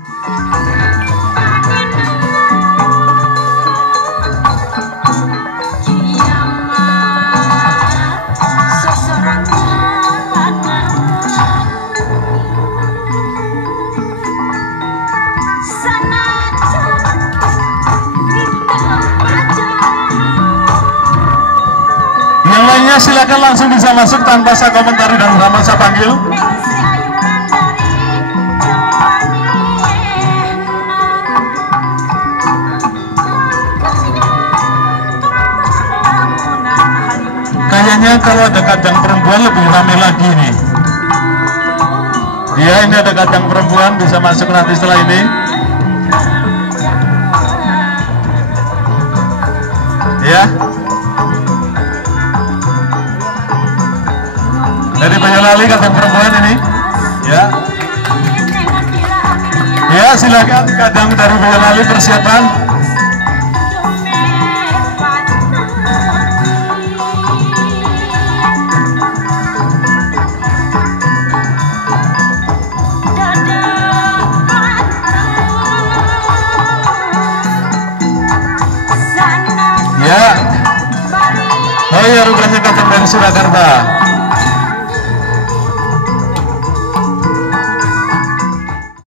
Yang lainnya silakan langsung bisa masuk tanpa saya komentari dan tanpa saya panggil. Kayaknya kalau ada kadang perempuan lebih ramai lagi nih. Ya, ini ada kadang perempuan, bisa masuk nanti setelah ini. Ya. Dari Boyolali kadang perempuan ini. Ya. Ya, silakan kadang dari Boyolali persiapan. Ya. Oh iya, rupanya kadang dari Surakarta.